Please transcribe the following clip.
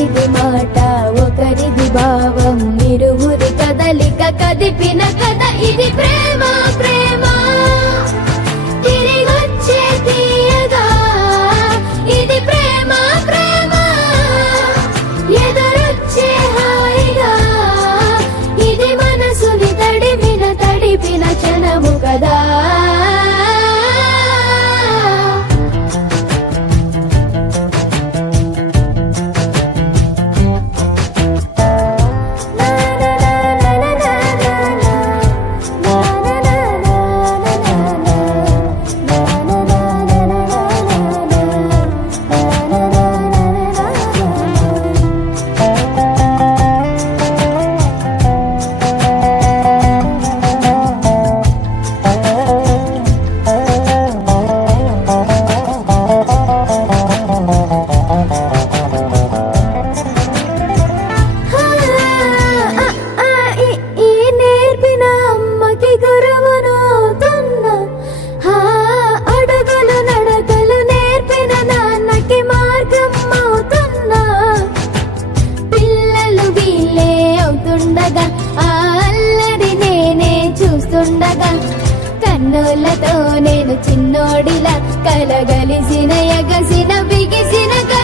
ఒకరిది మాట ఒకరిది భావం ఇరువురి కదలిక కదిపిన కథ ఇది ప్రేమ ప్రేమ తిరిగొచ్చే తీయగా ఇది ప్రేమ ప్రేమ ఎదురొచ్చే హాయిగా ఇది మనసుని తడిపిన క్షణము కదా కన్నులతో నేను చిన్నోడిలా కలగలిసిన ఎగసిన బిగిసిన